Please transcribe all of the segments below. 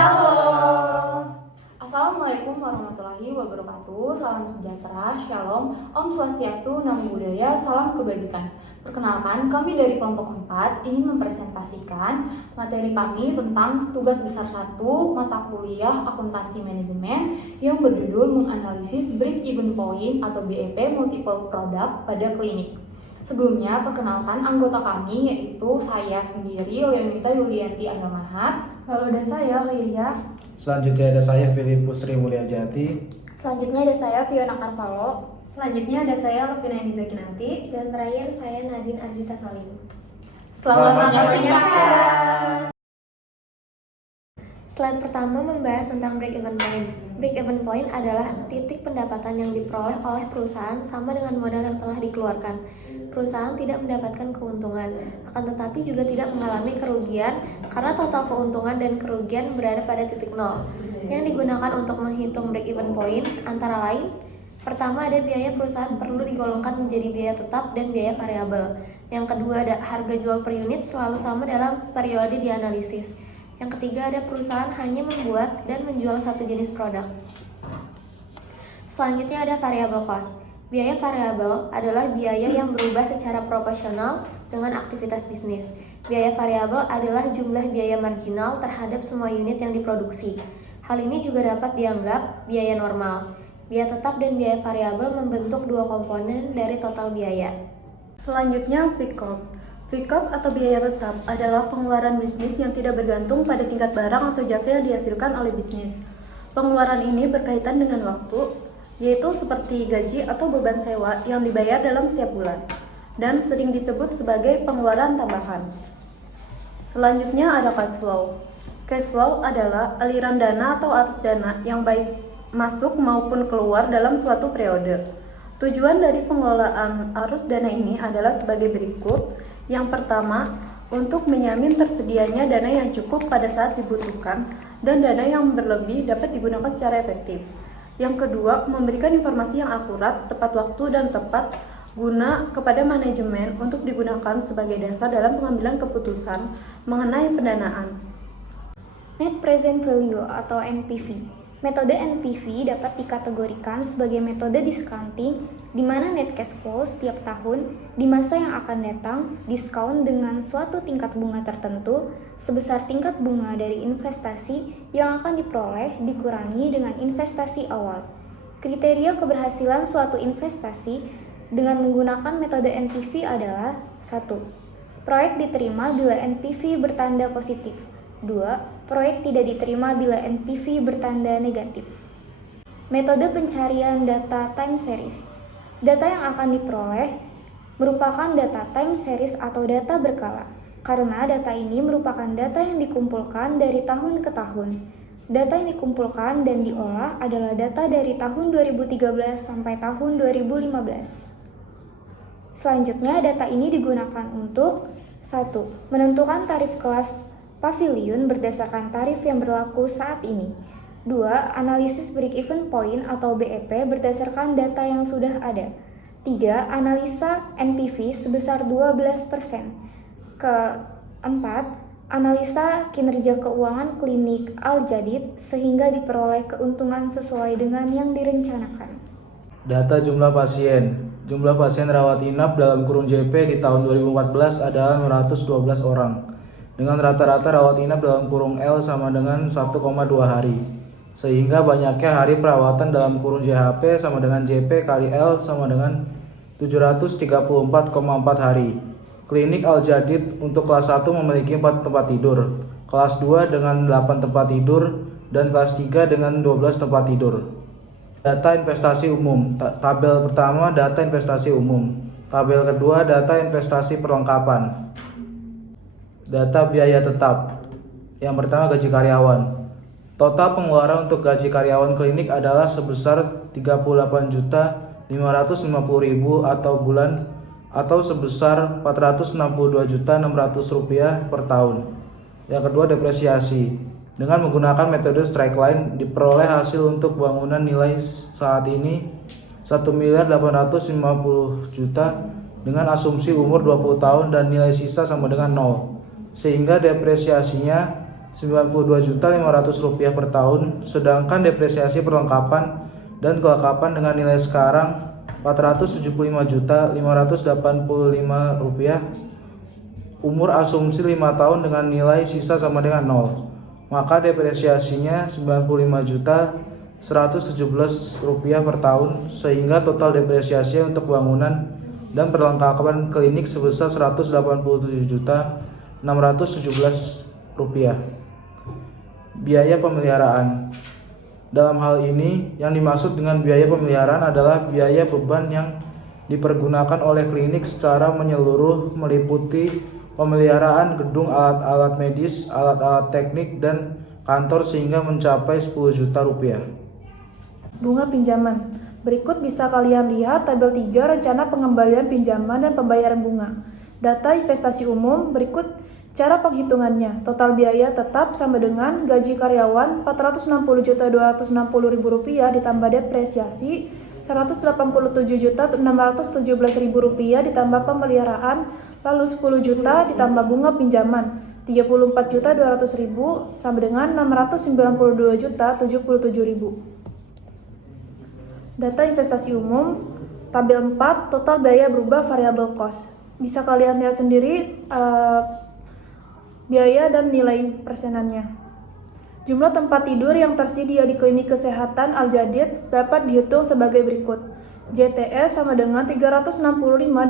Halo. Assalamualaikum warahmatullahi wabarakatuh. Salam sejahtera, shalom, Om Swastiastu, Namo Buddhaya, salam kebajikan. Perkenalkan, kami dari kelompok 4 ingin mempresentasikan materi kami tentang tugas besar 1 mata kuliah akuntansi manajemen yang berjudul menganalisis break-even point atau BEP multiple product pada klinik. Sebelumnya, perkenalkan anggota kami yaitu saya sendiri, Leonita Yulianti Andamahat. Lalu ada saya, Ria. Selanjutnya ada saya, Filipus Sri Mulyajati. Selanjutnya ada saya, Fiona Carvalho. Selanjutnya ada saya, Lovina Eniza Kinanti. Dan terakhir saya, Nadine Arzita Salim. Selamat menyaksikan. Slide pertama membahas tentang break-even point. Break-even point adalah titik pendapatan yang diperoleh oleh perusahaan sama dengan modal yang telah dikeluarkan. Perusahaan tidak mendapatkan keuntungan, akan tetapi juga tidak mengalami kerugian karena total keuntungan dan kerugian berada pada titik nol. Yang digunakan untuk menghitung break-even point antara lain, pertama ada biaya perusahaan perlu digolongkan menjadi biaya tetap dan biaya variabel. Yang kedua ada harga jual per unit selalu sama dalam periode dianalisis. Yang ketiga ada perusahaan hanya membuat dan menjual satu jenis produk. Selanjutnya ada variable cost. Biaya variabel adalah biaya yang berubah secara proporsional dengan aktivitas bisnis. Biaya variabel adalah jumlah biaya marginal terhadap semua unit yang diproduksi. Hal ini juga dapat dianggap biaya normal. Biaya tetap dan biaya variabel membentuk dua komponen dari total biaya. Selanjutnya, fixed cost. Fixed cost atau biaya tetap adalah pengeluaran bisnis yang tidak bergantung pada tingkat barang atau jasa yang dihasilkan oleh bisnis. Pengeluaran ini berkaitan dengan waktu, yaitu seperti gaji atau beban sewa yang dibayar dalam setiap bulan, dan sering disebut sebagai pengeluaran tambahan. Selanjutnya ada cash flow. Cash flow adalah aliran dana atau arus dana yang baik masuk maupun keluar dalam suatu periode. Tujuan dari pengelolaan arus dana ini adalah sebagai berikut. Yang pertama, untuk menjamin tersedianya dana yang cukup pada saat dibutuhkan dan dana yang berlebih dapat digunakan secara efektif. Yang kedua, memberikan informasi yang akurat, tepat waktu, dan tepat guna kepada manajemen untuk digunakan sebagai dasar dalam pengambilan keputusan mengenai pendanaan. Net Present Value atau NPV. Metode NPV dapat dikategorikan sebagai metode discounting di mana net cash flow setiap tahun di masa yang akan datang diskon dengan suatu tingkat bunga tertentu sebesar tingkat bunga dari investasi yang akan diperoleh dikurangi dengan investasi awal. Kriteria keberhasilan suatu investasi dengan menggunakan metode NPV adalah 1. Proyek diterima bila NPV bertanda positif. 2. Proyek tidak diterima bila NPV bertanda negatif. Metode pencarian data time series. Data yang akan diperoleh merupakan data time series atau data berkala, karena data ini merupakan data yang dikumpulkan dari tahun ke tahun. Data yang dikumpulkan dan diolah adalah data dari tahun 2013 sampai tahun 2015. Selanjutnya, data ini digunakan untuk 1. Menentukan tarif kelas pavilion berdasarkan tarif yang berlaku saat ini. 2. Analisis break-even point atau BEP berdasarkan data yang sudah ada. 3. Analisa NPV sebesar 12%. Keempat, analisa kinerja keuangan klinik Al-Jadid sehingga diperoleh keuntungan sesuai dengan yang direncanakan. Data jumlah pasien. Jumlah pasien rawat inap dalam kurung JP di tahun 2014 adalah 912 orang. Dengan rata-rata rawat inap dalam kurung L sama dengan 1,2 hari. Sehingga banyaknya hari perawatan dalam kurung JHP sama dengan JP kali L sama dengan 734,4 hari. Klinik Al-Jadid untuk kelas 1 memiliki 4 tempat tidur, kelas 2 dengan 8 tempat tidur, dan kelas 3 dengan 12 tempat tidur. Data investasi umum. Tabel pertama data investasi umum. Tabel kedua data investasi perlengkapan. Data biaya tetap. Yang pertama gaji karyawan. Total pengeluaran untuk gaji karyawan klinik adalah sebesar 38.550.000 atau bulan atau sebesar Rp462.600 per tahun. Yang kedua depresiasi. Dengan menggunakan metode straight line diperoleh hasil untuk bangunan nilai saat ini 1.850.000.000 dengan asumsi umur 20 tahun dan nilai sisa sama dengan 0. Sehingga depresiasinya Rp92.500.000 per tahun, sedangkan depresiasi perlengkapan dan kelengkapan dengan nilai sekarang Rp475.585. Umur asumsi 5 tahun dengan nilai sisa sama dengan 0. Maka depresiasinya Rp95.117 per tahun, sehingga total depresiasi untuk bangunan dan perlengkapan klinik sebesar Rp187.617. Biaya pemeliharaan. Dalam hal ini, yang dimaksud dengan biaya pemeliharaan adalah biaya beban yang dipergunakan oleh klinik secara menyeluruh, meliputi pemeliharaan gedung, alat-alat medis, alat-alat teknik, dan kantor sehingga mencapai Rp10 juta. Bunga pinjaman. Berikut bisa kalian lihat tabel 3 rencana pengembalian pinjaman dan pembayaran bunga. Data investasi umum berikut cara penghitungannya. Total biaya tetap sama dengan gaji karyawan Rp460.260.000 ditambah depresiasi Rp187.617.000 ditambah pemeliharaan, lalu Rp10 juta ditambah bunga pinjaman Rp34.200.000 sama dengan Rp692.077.000. Data investasi umum, tabel 4, total biaya berubah variable cost. Bisa kalian lihat sendiri biaya dan nilai persenannya. Jumlah tempat tidur yang tersedia di Klinik Kesehatan Al-Jadid dapat dihitung sebagai berikut. JTS sama dengan 365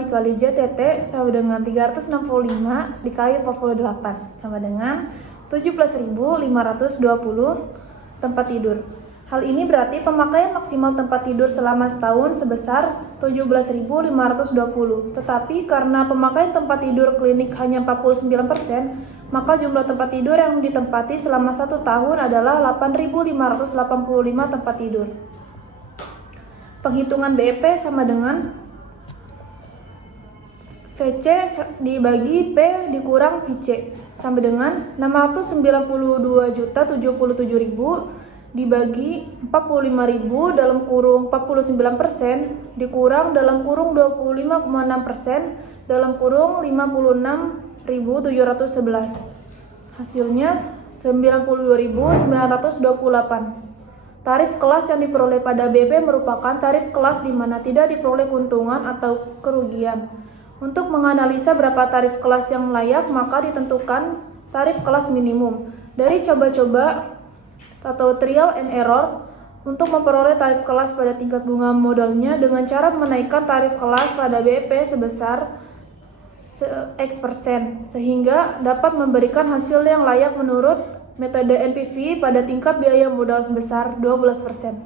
dikali JTT sama dengan 365 dikali 48 sama dengan 17.520 tempat tidur. Hal ini berarti pemakaian maksimal tempat tidur selama setahun sebesar 17.520. Tetapi karena pemakaian tempat tidur klinik hanya 49%, maka jumlah tempat tidur yang ditempati selama 1 tahun adalah 8.585 tempat tidur. Penghitungan BEP sama dengan VC dibagi P dikurang VC sama dengan 692.077.000 dibagi 45.000 dalam kurung 49% dikurang dalam kurung 25,6% dalam kurung 56.711. Hasilnya 92.928. Tarif kelas yang diperoleh pada BP merupakan tarif kelas di mana tidak diperoleh keuntungan atau kerugian. Untuk menganalisa berapa tarif kelas yang layak, maka ditentukan tarif kelas minimum. Dari coba-coba atau trial and error untuk memperoleh tarif kelas pada tingkat bunga modalnya dengan cara menaikkan tarif kelas pada BP sebesar X% sehingga dapat memberikan hasil yang layak menurut metode NPV pada tingkat biaya modal sebesar 12%.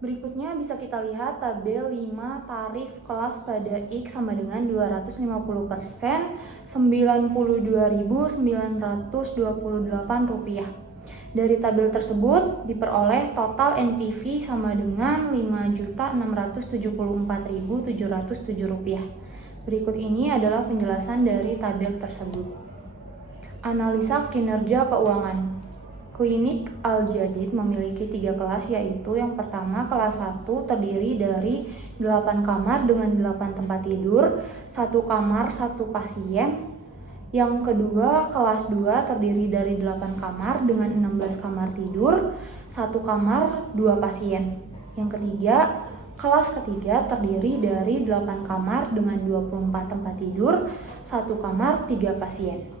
Berikutnya bisa kita lihat tabel 5 tarif kelas pada X sama dengan 250%, Rp92.928. Dari tabel tersebut diperoleh total NPV sama dengan Rp5.674.707. Berikut ini adalah penjelasan dari tabel tersebut. Analisa kinerja keuangan. Klinik Al-Jadid memiliki 3 kelas, yaitu yang pertama kelas 1 terdiri dari 8 kamar dengan 8 tempat tidur, 1 kamar 1 pasien. Yang kedua kelas 2 terdiri dari 8 kamar dengan 16 kamar tidur, 1 kamar 2 pasien. Yang ketiga kelas ketiga terdiri dari 8 kamar dengan 24 tempat tidur, 1 kamar 3 pasien.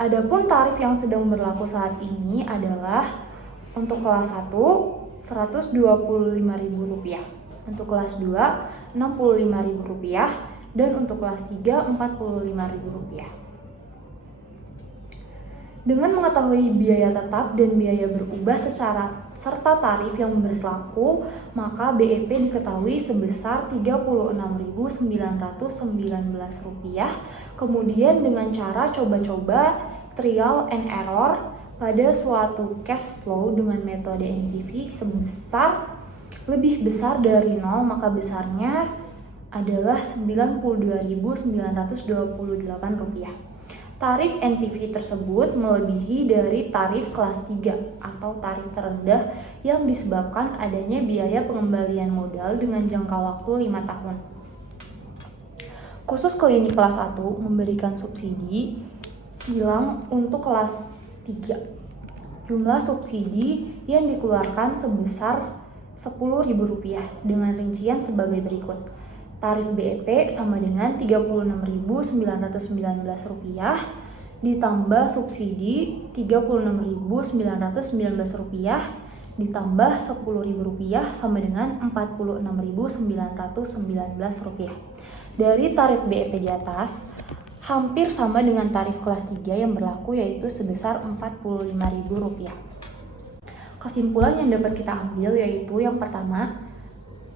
Adapun tarif yang sedang berlaku saat ini adalah untuk kelas 1 Rp125.000, untuk kelas 2 Rp65.000 dan untuk kelas 3 Rp45.000. Dengan mengetahui biaya tetap dan biaya berubah serta tarif yang berlaku, maka BEP diketahui sebesar Rp39.919. Kemudian dengan cara coba-coba trial and error pada suatu cash flow dengan metode NPV sebesar lebih besar dari 0, maka besarnya adalah Rp92.928. Tarif NPV tersebut melebihi dari tarif kelas 3 atau tarif terendah yang disebabkan adanya biaya pengembalian modal dengan jangka waktu 5 tahun. Khusus klinik kelas 1 memberikan subsidi silang untuk kelas 3 Jumlah subsidi yang dikeluarkan sebesar Rp10.000 dengan rincian sebagai berikut. Tarif BEP sama dengan Rp36.919 ditambah subsidi Rp36.919 ditambah Rp10.000 sama dengan Rp46.919. Dari tarif BEP di atas hampir sama dengan tarif kelas 3 yang berlaku, yaitu sebesar Rp45.000. Kesimpulan yang dapat kita ambil yaitu yang pertama,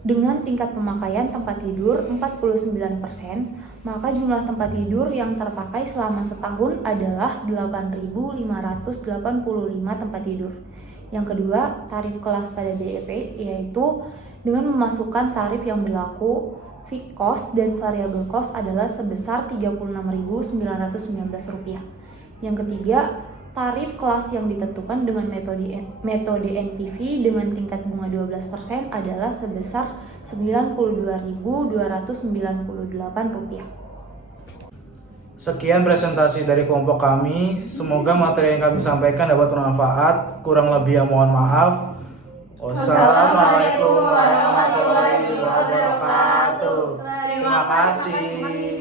dengan tingkat pemakaian tempat tidur 49%, maka jumlah tempat tidur yang terpakai selama setahun adalah 8.585 tempat tidur. Yang kedua, tarif kelas pada BEP yaitu dengan memasukkan tarif yang berlaku, fixed cost dan variable cost adalah sebesar Rp36.919. Yang ketiga, tarif kelas yang ditentukan dengan metode NPV dengan tingkat bunga 12% adalah sebesar Rp92.298. Sekian presentasi dari kelompok kami. Semoga materi yang kami sampaikan dapat bermanfaat. Kurang lebih mohon maaf. Wassalamualaikum warahmatullahi wabarakatuh. Terima kasih.